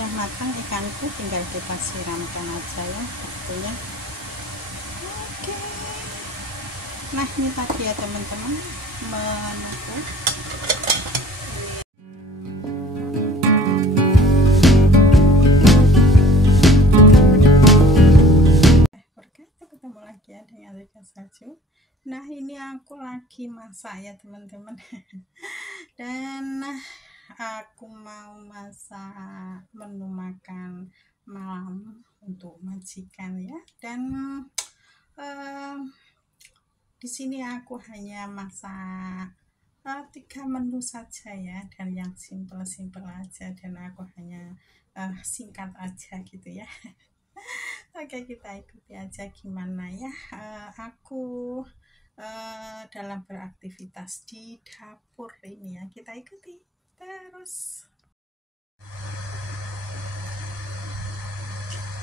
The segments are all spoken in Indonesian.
sudah matang ikanku, tinggal kita siramkan aja ya waktunya. Oke. Nah ini tadi ya teman-teman menuku. Ketemu lagi ya dengan Rika Salju. Nah ini aku lagi masak ya teman-teman. Dan aku mau masak menu makan malam untuk majikan ya. Dan di sini aku hanya masak 3 menu saja ya, dan yang simple-simple aja, dan aku hanya singkat aja gitu ya. Oke, kita ikuti aja gimana ya aku dalam beraktivitas di dapur ini ya. Kita ikuti terus.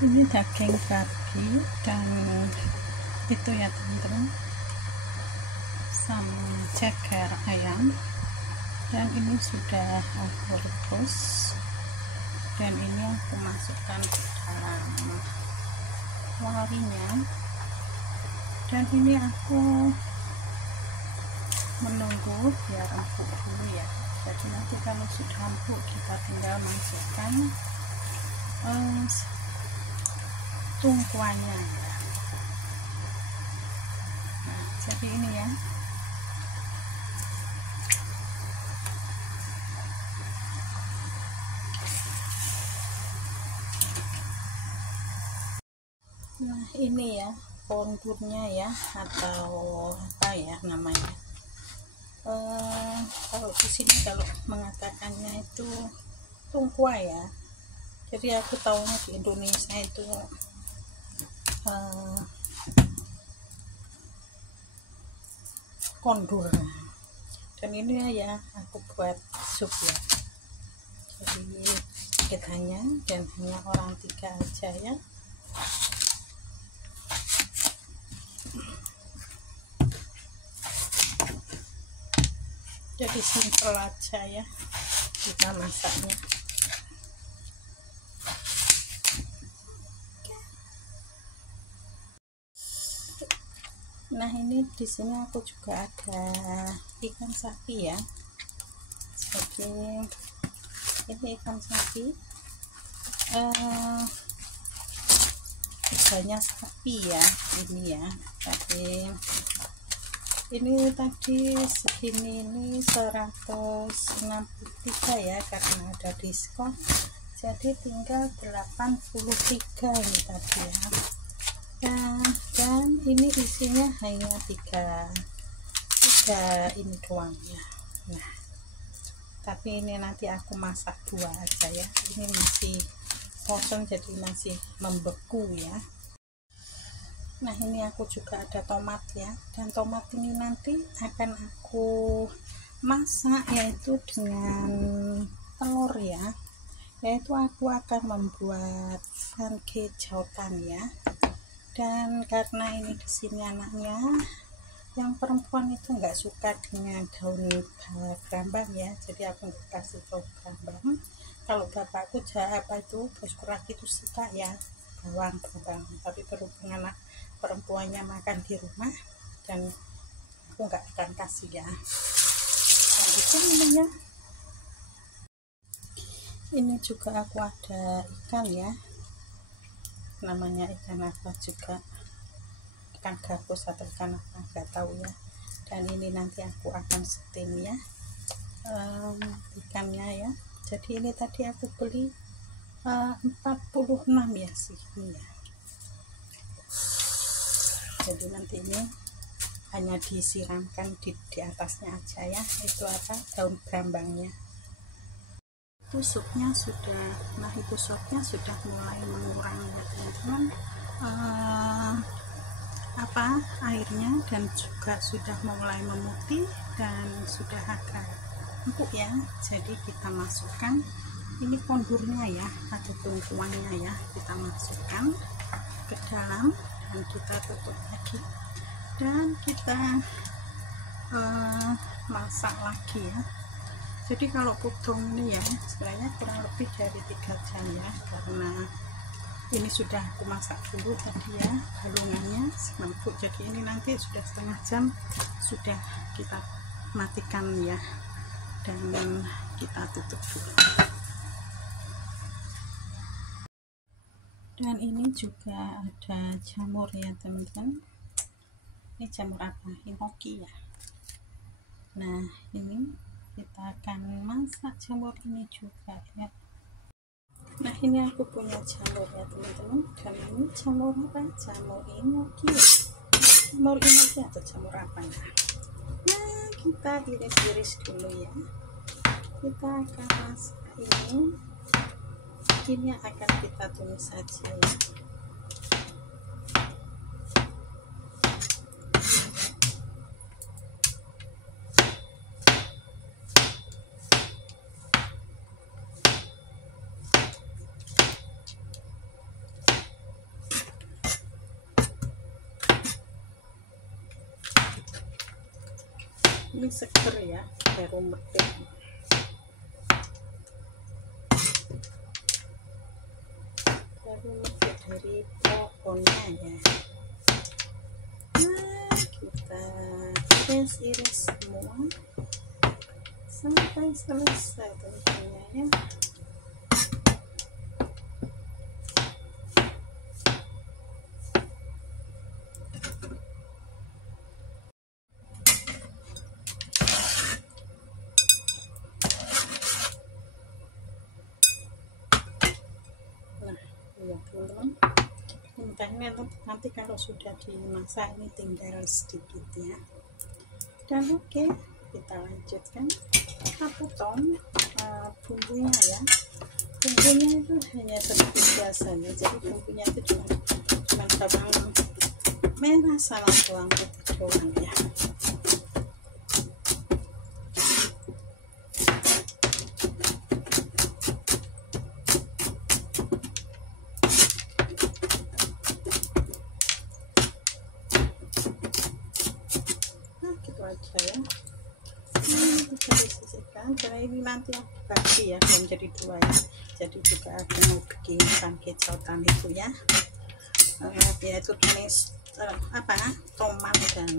Ini daging babi dan itu ya teman-teman, sama ceker ayam, dan ini sudah aku rebus, dan ini aku masukkan ke dalam warinya, dan ini aku menunggu biar empuk dulu ya. Jadi nanti kalau sudah empuk kita tinggal masukkan tungkuannya ya. Nah, jadi ini ya. Nah ini ya pondurnya ya, atau apa ya namanya, kalau di sini kalau mengatakannya itu tungkua ya. Jadi aku tahunya di Indonesia itu kondur. Dan ini ya aku buat sup ya. Jadi sedikit hanya, dan hanya orang 3 aja ya. Jadi simple aja ya kita masaknya. Nah ini di sini aku juga ada ikan sapi ya. Jadi ini ikan sapi, banyak sapi ya ini ya. Tapi ini tadi segini, ini 163 ya karena ada diskon, jadi tinggal 83 ini tadi ya. Dan ini isinya hanya 3 ini doang ya. Nah tapi ini nanti aku masak 2 aja ya, ini masih kosong jadi masih membeku ya. Nah ini aku juga ada tomat ya, dan tomat ini nanti akan aku masak yaitu dengan telur ya, yaitu aku akan membuat pancake jautan ya. Dan karena ini di sini anaknya yang perempuan itu nggak suka dengan daun brambang ya, jadi aku nggak kasih daun brambang. Kalau bapakku apa itu bosku lagi itu suka ya bawang brambang, tapi berhubung anak perempuannya makan di rumah dan aku nggak akan kasih ya. Nah itu ininya. Ini juga aku ada ikan ya, namanya ikan apa juga, ikan gabus atau ikan apa nggak tahu ya. Dan ini nanti aku akan steam ya ikannya ya. Jadi ini tadi aku beli 46 ya sih ini ya. Jadi nanti ini hanya disiramkan di atasnya aja ya, itu apa, daun brambangnya. Itu supnya sudah, nah itu supnya sudah mulai mengurang ya teman-teman, airnya, dan juga sudah mulai memutih dan sudah agak empuk ya. Jadi kita masukkan ini kondurnya ya, atau tungkuannya ya, kita masukkan ke dalam dan kita tutup lagi, dan kita masak lagi ya Jadi kalau potong ini ya sebenarnya kurang lebih dari 3 jam ya, karena ini sudah aku masak dulu tadi ya balungannya empuk. Jadi ini nanti sudah setengah jam sudah kita matikan ya, dan kita tutup dulu. Dan ini juga ada jamur ya teman-teman. Ini jamur apa? Enoki ya. Nah ini kita akan masak jamur ini juga ya. Nah ini aku punya jamur ya teman-teman, dan ini jamur apa? Jamur enoki ya. Jamur enoki atau jamur apa ya? Nah kita iris-iris dulu ya. Kita akan masak ini akan kita tumis saja ya. Ini seger ya, baru medek. Baru medek dari pohonnya ya. Nah kita iris-iris semua sampai selesai tentunya ya. Ya teman-teman, ini nanti kalau sudah dimasak ini tinggal sedikit ya. Dan oke, kita lanjutkan. Kita potong bumbunya ya. Bumbunya itu hanya seperti biasanya, jadi bumbunya itu cuma bawang merah sama bawang putih doang ya. Aja ya, bisa disisihkan karena ini nanti aku bagi ya, belum jadi 2 ya. Jadi juga aku mau bikin sangkecautan itu ya, yaitu tumis tomat dan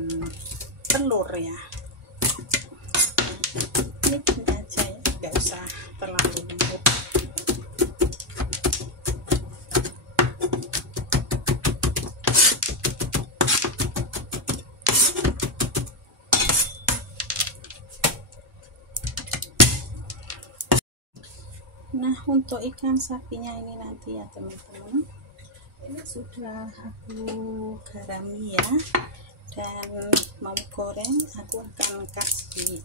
telur ya. Ini gini aja ya, nggak usah terlalu lembut. Nah untuk ikan sapinya ini nanti ya teman-teman, ini sudah aku garami ya, dan mau goreng aku akan kasih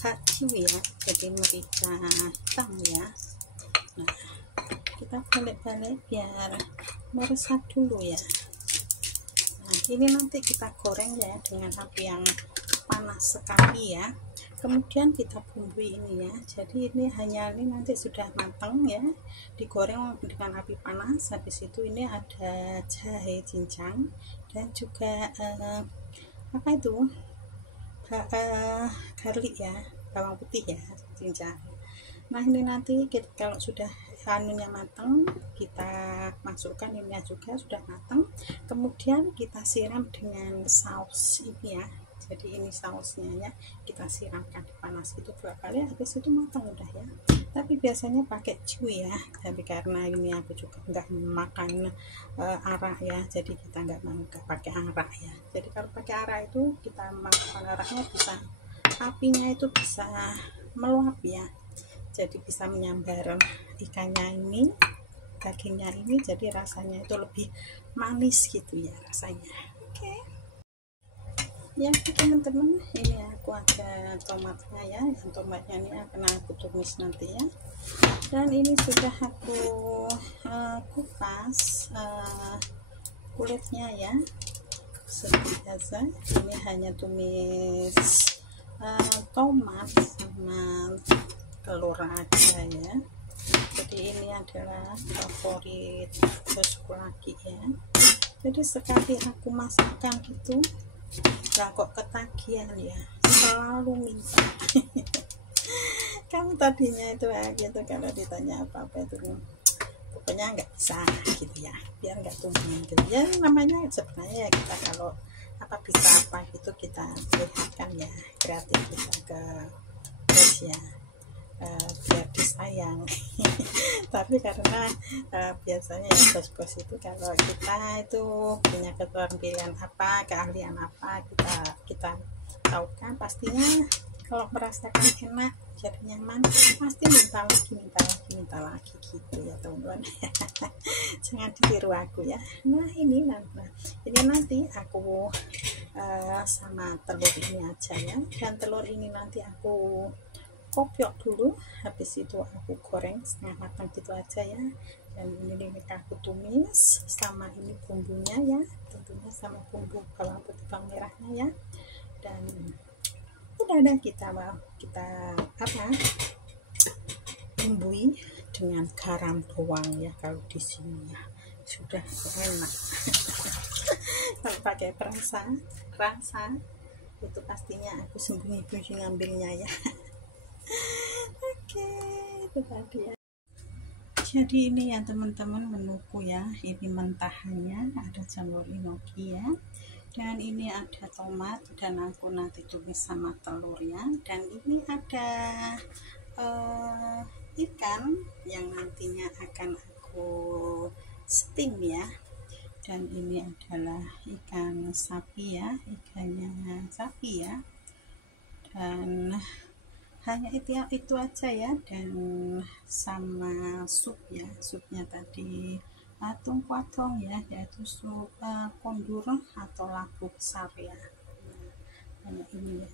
haju ya, jadi merica hitam ya. Nah kita balik-balik biar meresap dulu ya. Nah ini nanti kita goreng ya dengan api yang panas sekali ya. Kemudian kita bumbui ini ya, jadi ini nanti sudah matang ya, digoreng dengan api panas. Habis itu ini ada jahe cincang dan juga apa itu garlic ya, bawang putih ya cincang. Nah ini nanti kalau sudah anunya matang kita masukkan, ini juga sudah matang, kemudian kita siram dengan saus ini ya. Jadi ini sausnya ya, kita siramkan panas itu 2 kali, habis itu matang udah ya. Tapi biasanya pakai cuy ya, tapi karena ini aku juga nggak makan arak ya, jadi kita nggak pakai arak ya. Jadi kalau pakai arak itu kita makan araknya bisa, apinya itu bisa meluap ya, jadi bisa menyambar ikannya ini, dagingnya ini, jadi rasanya itu lebih manis gitu ya rasanya. Oke. Ya teman-teman, ini aku ada tomatnya ya, yang tomatnya ini akan aku tumis nanti ya. Dan ini sudah aku kupas kulitnya ya, seperti biasa. Ini hanya tumis tomat sama telur aja ya. Jadi ini adalah favorit bosku lagi ya. Jadi sekali aku masakkan gitu, nah kok ketagihan ya, selalu minta. Kamu tadinya itu gitu, kalau ditanya apa-apa itu pokoknya nggak bisa gitu ya, biar nggak tumbang gitu ya. Namanya sebenarnya ya kita kalau apa bisa apa gitu, kita lihatkan ya kreatif kita ke bos ya, biar disayang. Tapi karena biasanya ya bos-bos itu kalau kita itu punya keterampilan apa, keahlian apa, kita tahu kan, pastinya kalau merasakan enak, jadi nyaman, pasti minta lagi gitu ya teman-teman. Jangan ditiru aku ya. Nah ini nanti aku sama telur ini aja ya, dan telur ini nanti aku kopiok dulu, habis itu aku goreng setengah matang gitu aja ya. Dan ini aku tumis sama ini bumbunya ya, tentunya sama bumbu bawang putih bawang merahnya ya. Dan udah ada, kita bumbui dengan garam doang ya kalau di sini ya, sudah enak. Kalau pakai perasa itu pastinya aku sembunyi-sembunyi ngambilnya ya. Oke, itu tadi ya. Jadi ini ya teman-teman menuku ya, ini mentahannya ada jamur inoki ya, dan ini ada tomat, dan aku nanti tumis sama telur ya. Dan ini ada ikan yang nantinya akan aku steam ya. Dan ini adalah ikan sapi ya, ikannya sapi ya. Dan hanya itu aja ya, dan sama sup ya, supnya tadi tungkwatong ya, yaitu sup kondur atau labu besar ya. Hanya ini ya.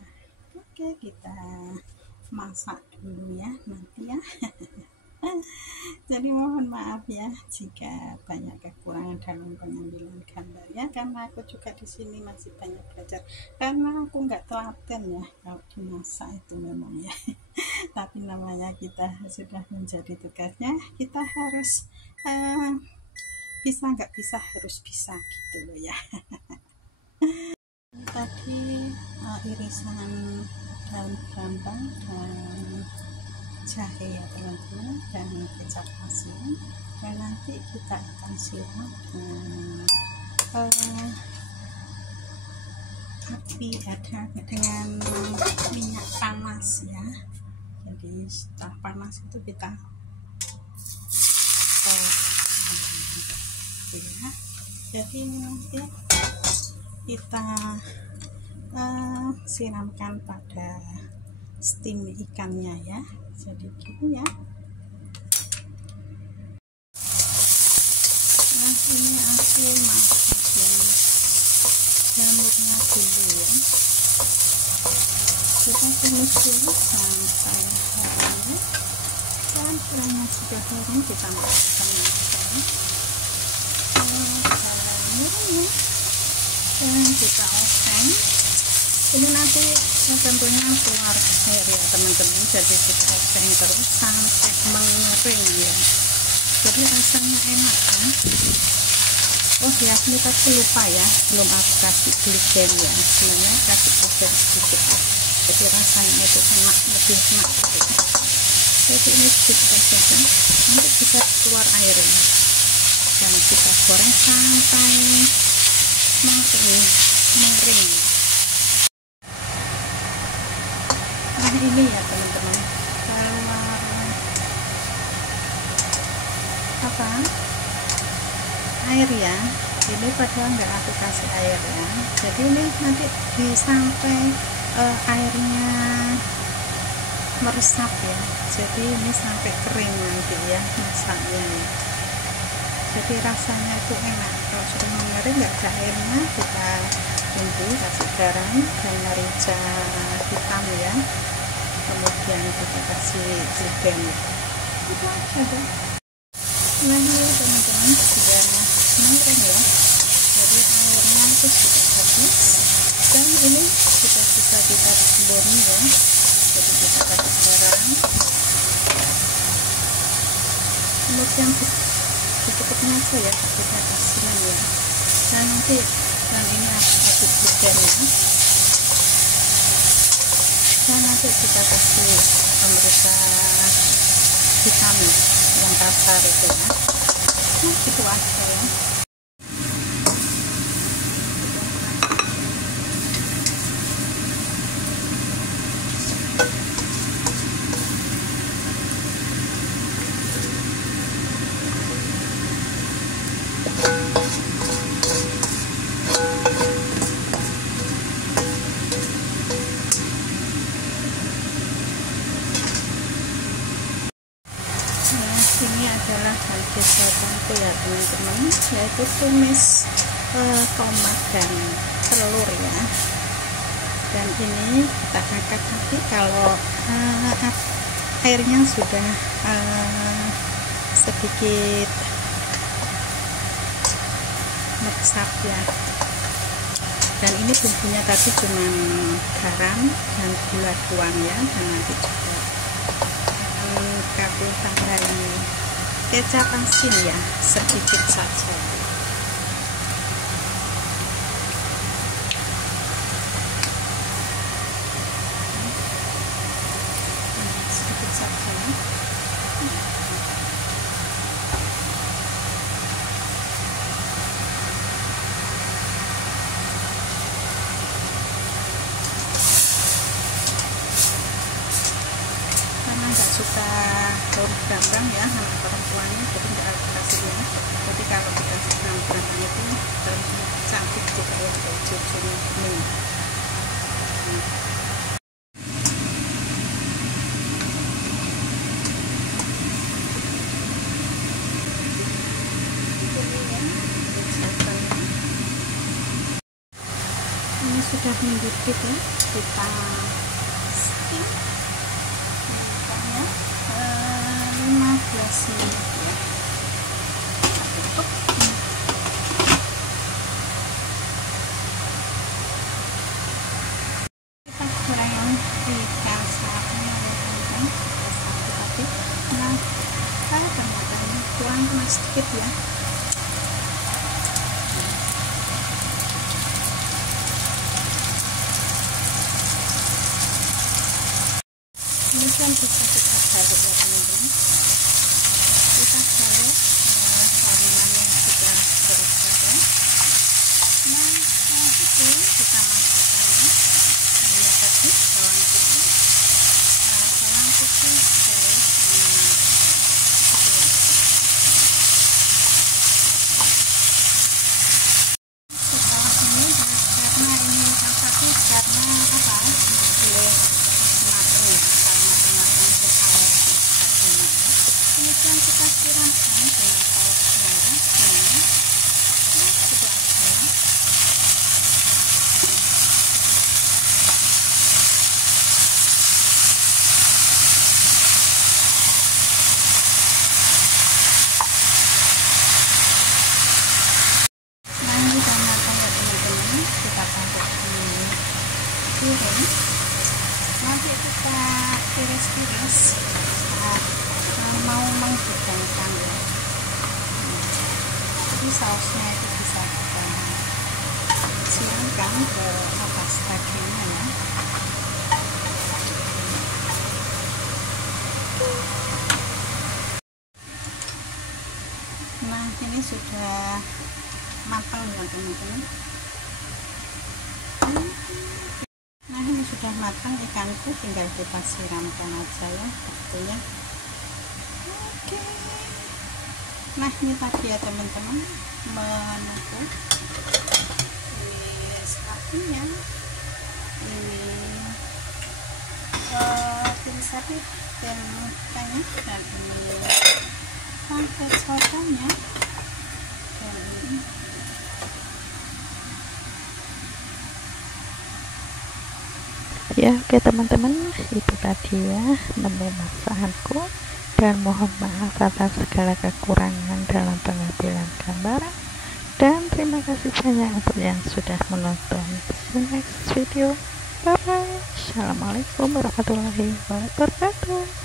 Oke, kita masak dulu ya nanti ya. Jadi mohon maaf ya jika banyak kekurangan dalam pengambilan gambar ya, karena aku juga di sini masih banyak belajar, karena aku nggak telaten ya kalau dimasak itu memang ya. Tapi namanya kita sudah menjadi tugasnya, kita harus bisa nggak bisa harus bisa gitu loh ya. Tadi irisan daun brambang dan jahe ya teman-teman, dan kecap asin, dan nanti kita akan siram dengan dengan minyak panas ya. Jadi setelah panas itu kita ya. Jadi ini nanti kita siramkan pada steam ikannya ya. Jadi gini ya. Nah ini aku masukin jamurnya dulu ya, kita tumis dulu sampai harum, dan setelah sudah harum kita masukkan jamurnya dan kita oseng. Ini nanti tentunya keluar air ya teman-teman, jadi kita oseng terus sampai mengering ya, jadi rasanya enak kan. Oh ya, ini tadi lupa ya, belum aku kasih gligen ya, sebenarnya kasih gligen sedikit ya, jadi rasanya itu enak, lebih enak gitu. Jadi ini sedikit saja, nanti bisa keluar airnya, dan kita goreng sampai mengering. Nah ini ya teman-teman, keluar air ya, ini padahal nggak aku kasih air ya, jadi ini nanti sampai airnya meresap ya, jadi ini sampai kering nanti ya masaknya ya. Jadi rasanya itu enak, kalau sudah mengering nggak ada airnya, kita tunggu, kasih garam dan merica hitam ya, kemudian kita kasih gligen ya, itu aja deh. Nah ini teman-teman sudah mengering ya, jadi airnya itu sudah habis, dan ini sudah bisa kita boni ya, jadi kita kasih garam, kemudian secukupnya aja ya, kita kasih ya, dan nanti yang ini aku kasih gligen ya. nanti kita kasih pemirsa vitamin yang kasar itu ya. Nah gitu aja ya. Ini adalah bahan desainku ya teman-teman, yaitu tumis tomat dan telur ya. Dan ini kita angkat nanti kalau airnya sudah sedikit meresap ya. Dan ini bumbunya tadi cuma garam dan gula doang ya, dan nanti juga aku tambahin kecap asin ya, sedikit saja. Sedikit saja. Karena nggak suka daun brambang ya anak perempuannya, jadi nggak harus kasih ya. Jadi kalau dikasih daun brambang itu cantik juga ya, kayak cucunya kuning. Ini sudah mendidih ya, kita steam minyaknya 15 menit ya. Tutup. Kita goreng ikan salapnya ya teman-teman. Tapi nah ternyata ini kurang panas sedikit ya. Kemudian bisa kita balik ya teman-teman, kita balik warnanya sudah berubah ya. Nah itu kita masukkan ini tadi bawang putih jahe sama setelah ini karena ini tadi karena apa boleh matang ya, kemudian kita siramkan dengan saus merah ini. Nah gitu aja. Nah ini udah matang ya teman-teman, kita taruh di piring. Nanti kita tiris-tiris saat mau menghidangkan ya. Jadi sausnya itu bisa kita siramkan ke atas dagingnya ya. Nah ini sudah matang ya teman-teman. Nah ini sudah matang ikanku, tinggal kita siramkan aja ya waktunya. Oke. Nah ini tadi ya teman-teman menuku. Ini sapinya, ini tim sapi dan ikannya, dan ini pakai sotonya, dan ini ya. Oke teman-teman, itu tadi ya menu masakanku, dan mohon maaf atas segala kekurangan dalam pengambilan gambar, dan terima kasih banyak untuk yang sudah menonton. See you next video. Bye bye. Assalamualaikum warahmatullahi wabarakatuh.